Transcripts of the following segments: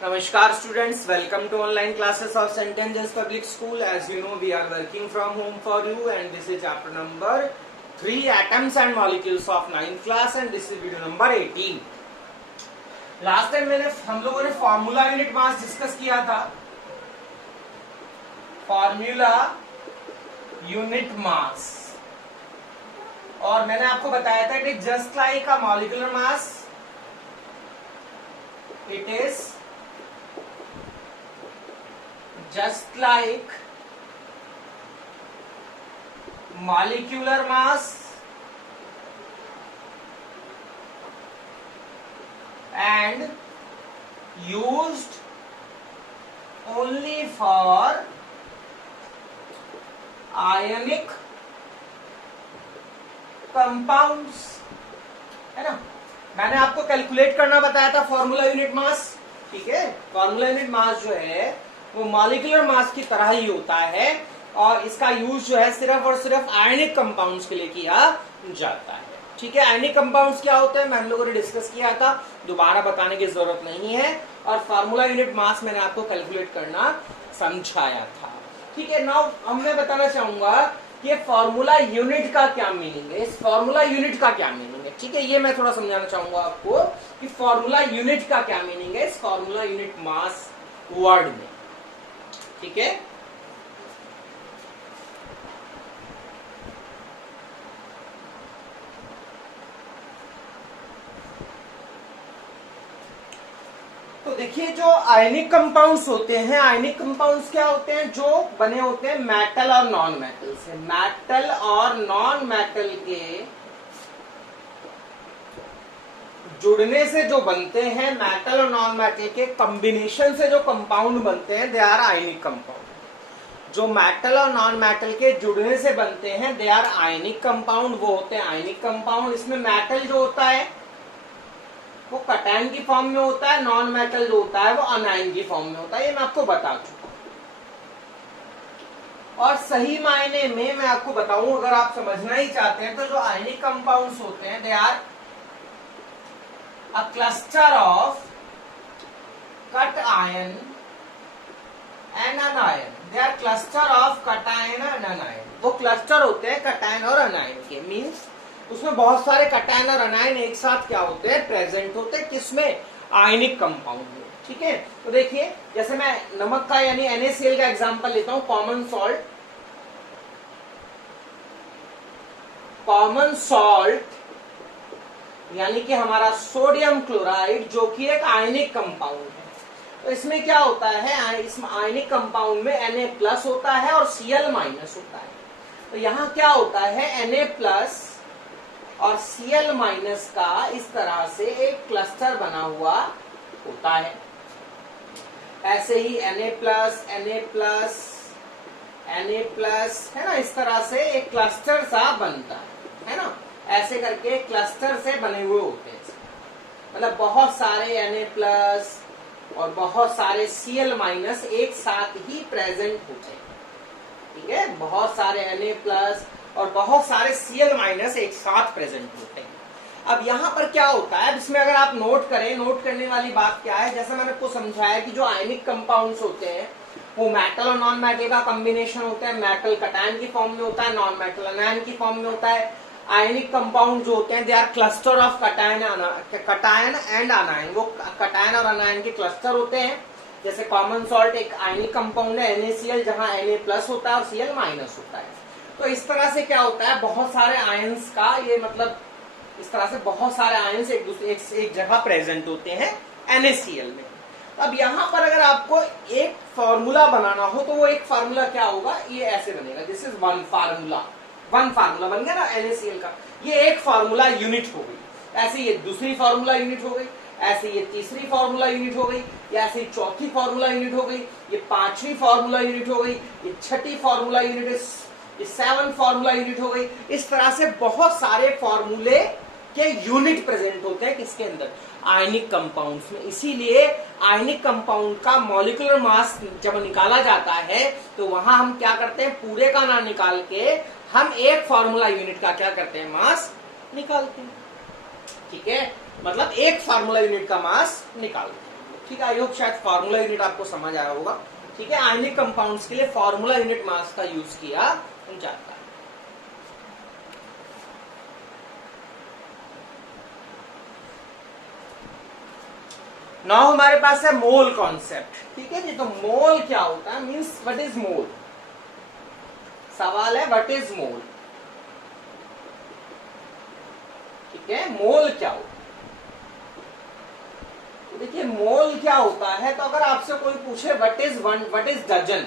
Namaskar students, welcome to online classes of St. Angeles Public School. As you know, we are working from home for you and this is chapter number 3 Atoms and Molecules of 9th class and this is video number 18. Last time हम लोगों ने formula unit mass discuss किया था. Formula unit mass और मैंने आपको बताया था it is just like a molecular mass. It is just like molecular mass and used only for ionic compounds, है ना. मैंने आपको कैलकुलेट करना बताया था फॉर्मूला यूनिट मास. ठीक है, फॉर्मूला यूनिट मास जो है वो मॉलिक्यूलर मास की तरह ही होता है और इसका यूज जो है सिर्फ और सिर्फ आयनिक कंपाउंड्स के लिए किया जाता है. ठीक है, आयनिक कंपाउंड्स क्या होते हैं मैं हम लोगों ने डिस्कस किया था, दोबारा बताने की जरूरत नहीं है. और फॉर्मूला यूनिट मास मैंने आपको कैलकुलेट करना समझाया था. ठीक है, नाउ अब मैं बताना चाहूंगा कि फॉर्मूला यूनिट का क्या मीनिंग है. इस फॉर्मूला यूनिट का क्या मीनिंग है. ठीक है, ये मैं थोड़ा समझाना चाहूंगा आपको कि फॉर्मूला यूनिट का क्या मीनिंग है इस फॉर्मूला यूनिट मास वर्ड में. ठीक है, तो देखिए जो आयनिक कंपाउंड्स होते हैं, आयनिक कंपाउंड्स क्या होते हैं जो बने होते हैं मेटल और नॉन मेटल से. मेटल और नॉन मेटल के जुड़ने से जो बनते हैं, मेटल और नॉन मेटल के कॉम्बिनेशन से जो कंपाउंड बनते हैं दे आर आयनिक कंपाउंड. जो मेटल और नॉन मेटल के जुड़ने से बनते हैं दे आर आयनिक कंपाउंड, वो होते हैं आयनिक कंपाउंड. इसमें मेटल जो होता है वो कटायन की फॉर्म में होता है, नॉन मेटल जो होता है वो अनायन की फॉर्म में होता है. ये मैं आपको बता चुका हूं और सही मायने में मैं आपको बताऊं अगर आप समझना ही चाहते हैं तो जो आयनिक कंपाउंड्स होते हैं they are a cluster of cation and anion. They are cluster of cation and anion. वो क्लस्टर होते हैं कटायन और अनायन के. मींस उसमें बहुत सारे कटायन और अनायन एक साथ क्या होते हैं, प्रेजेंट होते हैं. किसमें, आयनिक कंपाउंड में. ठीक है, तो देखिए जैसे मैं नमक का यानी NaCl का एग्जांपल लेता हूं. कॉमन सॉल्ट यानी कि हमारा सोडियम क्लोराइड जो कि एक आयनिक कंपाउंड है. तो इसमें क्या होता है, इस आयनिक कंपाउंड में Na+ होता है और Cl- होता है. तो यहाँ क्या होता है, Na+ और Cl- का इस तरह से एक क्लस्टर बना हुआ होता है. ऐसे ही Na+, है ना, इस तरह से एक क्लस्टर सा बनता है ना. ऐसे करके क्लस्टर से बने हुए होते हैं. मतलब बहुत सारे Na+ और बहुत सारे Cl- एक साथ ही प्रेजेंट होते हैं. ठीक है, बहुत सारे Na+ और बहुत सारे Cl- एक साथ प्रेजेंट होते हैं. अब यहाँ पर क्या होता है, इसमें अगर आप नोट करें, नोट करने वाली बात क्या है, जैसे मैंने आपको समझाया कि जो आयनिक कंपाउंड्स होते हैं वो मेटल और नॉन मेटल का कॉम्बिनेशन होता है. मेटल कटायन की फॉर्म में होता है, नॉन मेटल अनायन की फॉर्म में होता है. आयनिक कंपाउंड जो होते हैं they are cluster of cation and anion. वो कटायन और अनायन के क्लस्टर होते हैं. जैसे कॉमन सॉल्ट एक आयनिक कंपाउंड है NaCl जहां Na+ होता है और Cl- होता है. तो इस तरह से क्या होता है, बहुत सारे आयंस का ये मतलब इस तरह से बहुत सारे आयंस एक दूसरे एक जगह प्रेजेंट होते हैं NaCl में. अब यहाँ पर अगर आपको एक फॉर्मूला बनाना हो तो वो एक फॉर्मूला क्या होगा, ये ऐसे बनेगा. दिस इज वन फार्मूला बन गया ना NaCl का. ये एक फार्मूला यूनिट हो गई. ऐसे ये दूसरी फार्मूला यूनिट हो गई, ऐसे ये तीसरी फार्मूला यूनिट हो गई, या ऐसे चौथी फार्मूला यूनिट हो गई, ये पांचवी फार्मूला यूनिट हो गई, ये छठी फार्मूला यूनिट, ये 7 फार्मूला यूनिट हो गई. इस तरह से बहुत सारे फार्मूले के यूनिट प्रेजेंट होते हैं किसके अंदर, आयनिक कंपाउंड्स में. इसीलिए आयनिक कंपाउंड का मॉलिक्यूलर मास जब निकाला जाता है तो वहां हम क्या करते हैं, पूरे का ना निकाल के हम एक फार्मूला यूनिट का क्या करते हैं, मास निकालते हैं. ठीक है, मतलब एक फार्मूला यूनिट का मास निकालते हैं. ठीक है, आई होप शायद फॉर्मूला यूनिट आपको समझ आया होगा। ठीक है, आयनिक कंपाउंड्स के लिए फॉर्मूला यूनिट मास का यूज किया जाता है। नाउ हमारे पास है मोल कॉन्सेप्ट। ठीक है जी, तो मोल क्या होता है, मींस व्हाट इज मोल। सवाल है व्हाट इज मोल। ठीक है, मोल क्या होता है। तो देखिए मोल क्या होता है, तो अगर आपसे कोई पूछे what is dozen,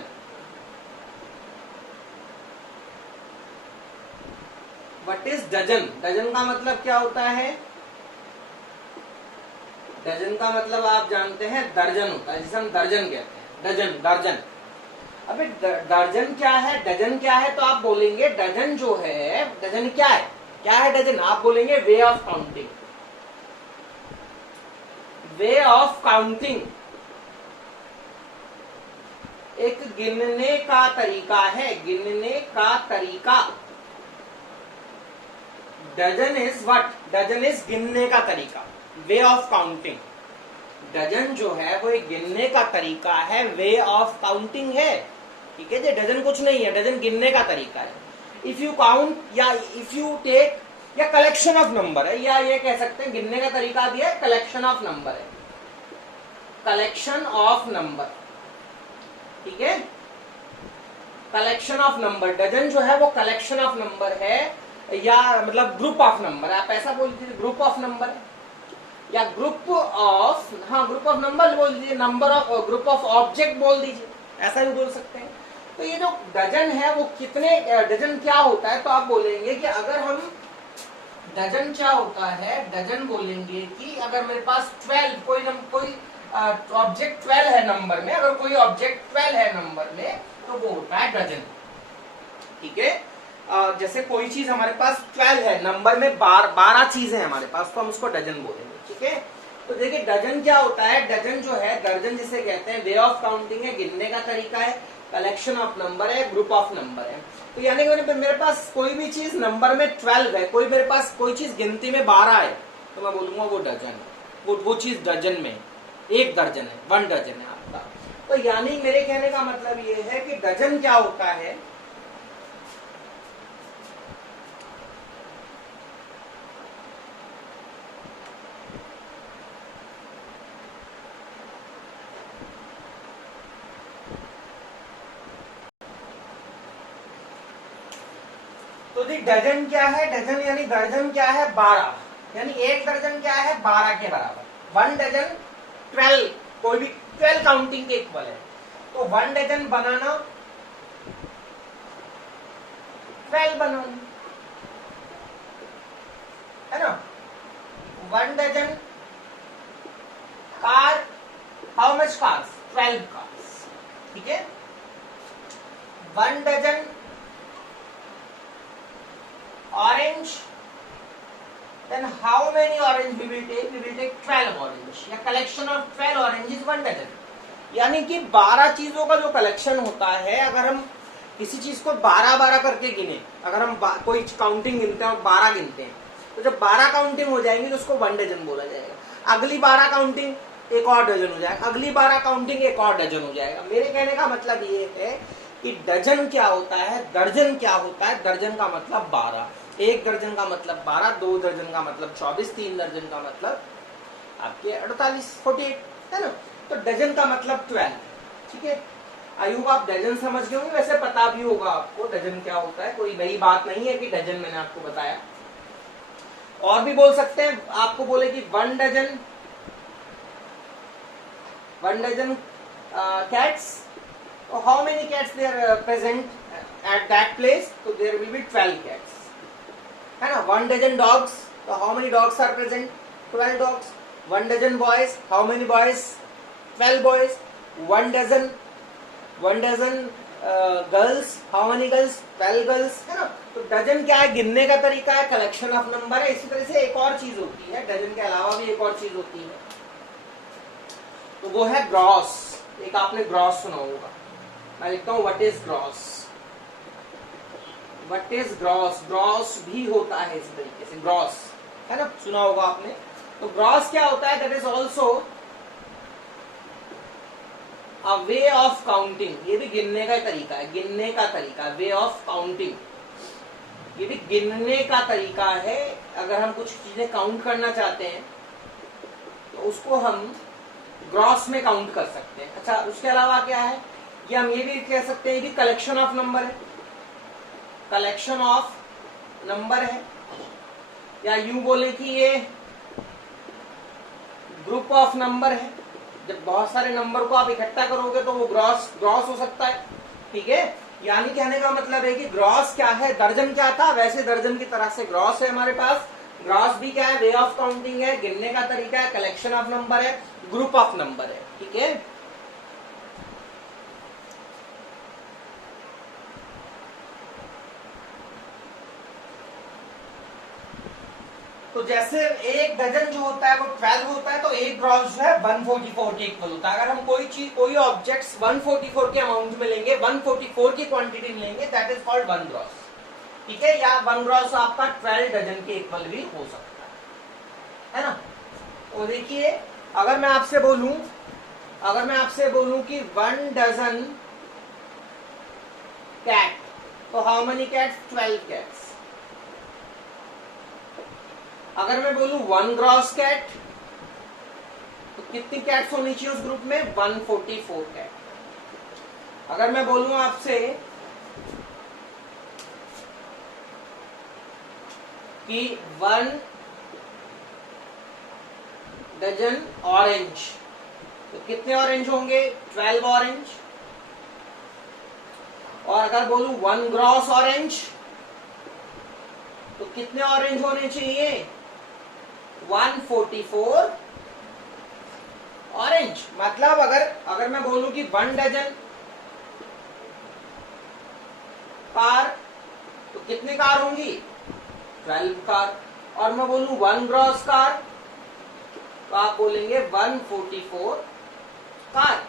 what is dozen, dozen का मतलब क्या होता है। डजन का मतलब आप जानते हैं दर्जन होता है, जिसे हम दर्जन कहते हैं, डजन दर्जन। अबे दर्जन क्या है, डजन क्या है, तो आप बोलेंगे डजन जो है, डजन क्या है डजन, आप बोलेंगे way of counting, way of counting, एक गिनने का तरीका है, गिनने का तरीका। Dozen is what, dozen is गिनने का तरीका, वे ऑफ काउंटिंग। डजन जो है वो एक गिनने का तरीका है, वे ऑफ काउंटिंग है। ठीक है जी, डजन कुछ नहीं है, डजन गिनने का तरीका है। इफ यू काउंट या इफ यू टेक, या कलेक्शन ऑफ नंबर है, या ये कह सकते हैं गिनने का तरीका दिया है, कलेक्शन ऑफ नंबर है, कलेक्शन ऑफ नंबर। ठीक है, कलेक्शन ऑफ नंबर, डजन जो है वो कलेक्शन ऑफ नंबर है, या मतलब ग्रुप ऑफ नंबर, आप ऐसा बोल दीजिए ग्रुप ऑफ नंबर है, या ग्रुप ऑफ, हाँ ग्रुप ऑफ नंबर बोल दीजिए, number of, group of object बोल दीजिए, ऐसा भी बोल सकते हैं। तो ये जो डजन है वो कितने, डजन क्या होता है, तो आप बोलेंगे कि अगर हम, डजन क्या होता है, डजन बोलेंगे कि अगर मेरे पास 12 कोई ऑब्जेक्ट 12 है नंबर में, अगर कोई ऑब्जेक्ट 12 है नंबर में, तो वो होता है डजन। ठीक है, जैसे कोई चीज हमारे पास 12 है नंबर में, 12 चीजें हैं हमारे पास, तो हम उसको डजन बोलेंगे। ठीक है, तो देखिए डजन क्या होता है, डजन जो है, दर्जन जिसे कहते हैं, वे ऑफ काउंटिंग है, गिनने का तरीका है, कलेक्शन ऑफ नंबर है, ग्रुप ऑफ नंबर है। तो यानी कि मेरे पास कोई भी चीज नंबर में 12 है, मेरे पास कोई चीज गिनती में 12 है, तो मैं बोलूंगा वो डजन है, वो चीज डजन में, एक दर्जन है, 1 डजन है आपका। तो यानी मेरे कहने का मतलब ये है कि डजन क्या होता है, तो डजन क्या है, डजन यानी दर्जन क्या है, 12, यानी एक दर्जन क्या है, 12 के बराबर। 1 डजन 12, कोई भी 12 काउंटिंग के इक्वल है, तो 1 डजन बनाना 12 बनाना, है ना। 1 dozen car, how much cars, 12 cars. ठीक है, 1 dozen orange, then how many orange we will take, 12 orange, या collection of 12 oranges 1 dozen। यानी कि 12 चीजों का जो कलेक्शन होता है, अगर हम किसी चीज को 12 करके गिने, अगर हम कोई काउंटिंग गिनते हैं और 12 गिनते हैं, तो जब 12 काउंटिंग हो जाएंगी तो उसको 1 डजन बोला जाएगा। अगली 12 काउंटिंग एक और डजन हो जाएगा, अगली 12 काउंटिंग एक और डजन हो जाएगा। मेरे कहने का मतलब ये है कि डजन क्या होता है, दर्जन क्या होता है, दर्जन का मतलब 12, एक दर्जन का मतलब 12, 2 दर्जन का मतलब 24, 3 दर्जन का मतलब आपके 48, 48, है ना। तो डजन का मतलब 12। ठीक है, आई होप आप डजन समझ गए होंगे, वैसे पता भी होगा आपको डजन क्या होता है, कोई नई बात नहीं है कि डजन मैंने आपको बताया। और भी बोल सकते हैं, आपको बोले कि 1 dozen cats, so how many cats they are present at that place, so there will be 12 cats, है ना। 1 dozen dogs, so how many dogs are present, 12 dogs। 1 dozen boys, how many boys, 12 boys। 1 dozen girls, how many girls, 12 girls, है ना। तो dozen क्या है, गिनने का तरीका है, कलेक्शन ऑफ नंबर है। इसी तरह से एक और चीज होती है, डजन के अलावा भी एक और चीज होती है, तो वो है ग्रॉस। एक आपने ग्रॉस सुना होगा, मैं लिखता हूं what is gross, what is gross. Gross भी होता है इस तरीके से, ग्रॉस, है ना, सुना होगा आपने। तो ग्रॉस क्या होता है, that is also a way of counting, ये भी गिनने का तरीका है, गिनने का तरीका, वे ऑफ काउंटिंग, ये भी गिनने का तरीका है। अगर हम कुछ चीजें काउंट करना चाहते हैं तो उसको हम ग्रॉस में काउंट कर सकते हैं। अच्छा, उसके अलावा क्या है, ये हम ये भी कह सकते हैं, ये भी कलेक्शन ऑफ नंबर है, कलेक्शन ऑफ नंबर है, या यूं बोले कि ये ग्रुप ऑफ नंबर है। जब बहुत सारे नंबर को आप इकट्ठा करोगे तो वो ग्रॉस हो सकता है, ठीक है। यानी कहने का मतलब है कि ग्रॉस क्या है, दर्जन क्या था, वैसे दर्जन की तरह से ग्रॉस है हमारे पास। ग्रॉस भी क्या है, वे ऑफ काउंटिंग है, गिनने का तरीका है, कलेक्शन ऑफ नंबर है, ग्रुप ऑफ नंबर है, ठीक है। तो जैसे एक डजन जो होता है वो 12 होता है, तो एक ग्रॉस जो है 144 के इक्वल होता है। अगर हम कोई चीज, कोई ऑब्जेक्ट्स 144 के अमाउंट में लेंगे, 144 की क्वांटिटी में लेंगे, दैट इज कॉल्ड 1 ग्रॉस, ठीक है। या 1 ग्रॉस आपका 12 डजन के इक्वल भी हो सकता है ना। तो देखिए, अगर मैं आपसे बोलूं कि 1 डजन कैट, तो हाउ मेनी कैट्स, 12 कैट्स। अगर मैं बोलूं 1 ग्रॉस कैट, तो कितनी कैट्स होनी चाहिए उस ग्रुप में, 144 कैट। अगर मैं बोलूं आपसे कि 1 डजन ऑरेंज, तो कितने ऑरेंज होंगे, 12 ऑरेंज। और अगर बोलूं 1 ग्रॉस ऑरेंज, तो कितने ऑरेंज होने चाहिए, 144 ऑरेंज। मतलब अगर मैं बोलूं कि 1 डजन कार, तो कितने कार होंगी, 12 कार। और मैं बोलूं 1 ग्रॉस कार, तो आप बोलेंगे 144 कार,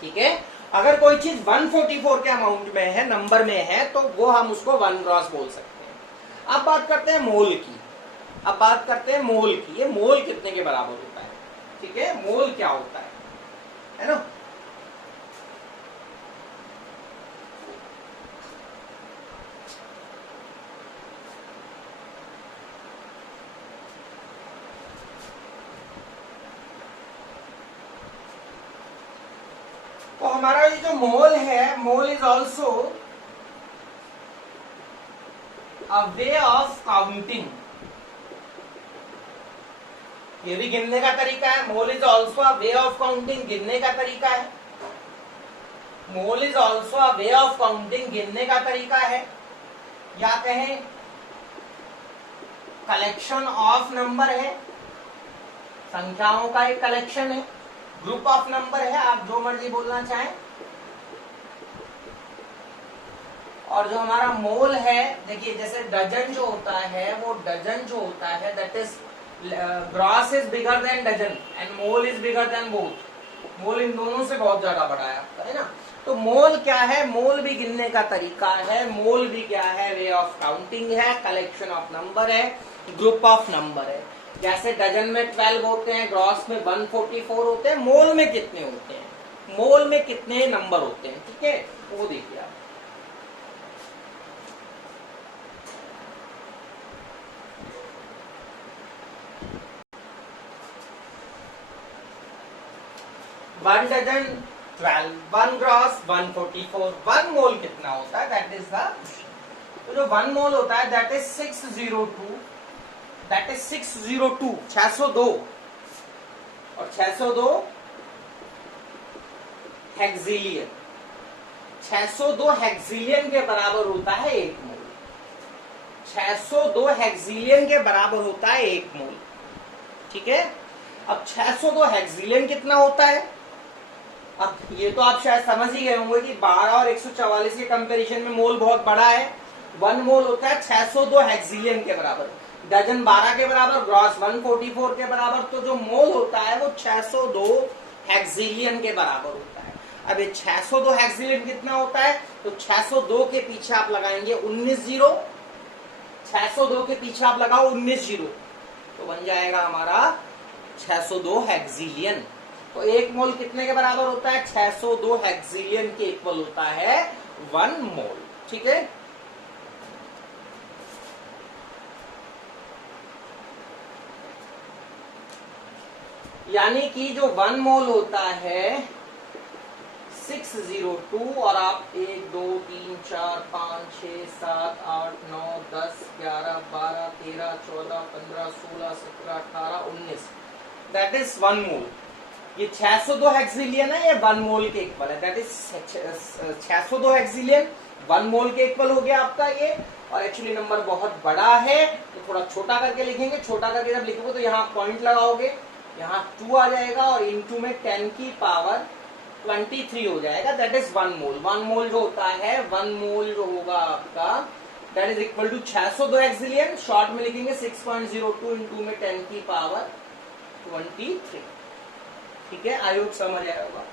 ठीक है। अगर कोई चीज 144 के अमाउंट में है, नंबर में है, तो वो हम उसको 1 ग्रॉस बोल सकते हैं। अब बात करते हैं मोल की, ये मोल कितने के बराबर होता है, ठीक है। मोल क्या होता है ना। तो हमारा ये जो मोल है, mole is also a way of counting, ये भी गिनने का तरीका है। Mole is also a way of counting, गिनने का तरीका है। Mole is also a way of counting, गिनने का तरीका है, या कहें कलेक्शन ऑफ नंबर है, संख्याओं का एक कलेक्शन है, ग्रुप ऑफ नंबर है, आप जो मर्जी बोलना चाहें। और जो हमारा मोल है, देखिए जैसे डजन जो होता है, वो डजन जो होता है that is gross is bigger than dozen and mole is bigger than both. Mole इन दोनों से बहुत ज्यादा बड़ा है ना। तो मोल क्या है, मोल भी गिनने का तरीका है, मोल भी क्या है, वे ऑफ काउंटिंग है, कलेक्शन ऑफ नंबर है, ग्रुप ऑफ नंबर है। जैसे डजन में 12 होते हैं, ग्रॉस में 144 होते हैं, मोल में कितने होते हैं, मोल में कितने नंबर होते हैं, ठीक है, वो देखिए आप। वन डजन 12, 1 ग्रॉस 144, 1 मोल कितना होता है, दैट इज द, तो जो 1 मोल होता है दैट इज 602, दैट इज 602, 602, और 602 हेक्सिलियन, 602 हेक्सिलियन के बराबर होता है 1 मोल। 602 हेक्सिलियन के बराबर होता है 1 मोल, ठीक है। अब 602 हेक्सिलियन कितना होता है, अब ये तो आप शायद समझ ही गए होंगे कि 12 और 144 के कंपैरिजन में मोल बहुत बड़ा है। 1 मोल होता है 602 हेक्सिलियन के बराबर, डजन 12 के बराबर, ग्रॉस 144 के बराबर। तो जो मोल होता है वो 602 हेक्सिलियन के बराबर होता है। अब ये 602 हेक्सिलियन कितना होता है, तो 602 के पीछे आप लगाएंगे 19 जीरो, 602 के पीछे आप लगाओ 19 जीरो, तो बन जाएगा हमारा 602 हेक्सिलियन। तो 1 मोल कितने के बराबर होता है? 602 हेक्सिलियन के इक्वल होता है 1 मोल। ठीक है, यानी कि जो 1 मोल होता है 602, और आप 1 2 3 4 5 6 7 8 9 10 11 12 13 14 15 16 17 18 19, दैट इज 1 मोल। ये 602 हेक्सिलियन है, ये 1 मोल के इक्वल है, दैट इज 602 हेक्सिलियन 1 मोल के इक्वल हो गया आपका ये। और एक्चुअली नंबर बहुत बड़ा है तो थोड़ा छोटा करके लिखेंगे। छोटा करके जब लिखोगे तो यहाँ पॉइंट लगाओगे, यहाँ 2 आ जाएगा और इनटू में 10 की पावर 23 हो जाएगा, दैट इज 1 मोल। 1 मोल जो होता है, 1 मोल जो होगा आपका that is equal to 602 hexillion, short में लिखेंगे 6.02 इनटू में 10 की पावर 23। ठीक है, आई होप समझ आया होगा।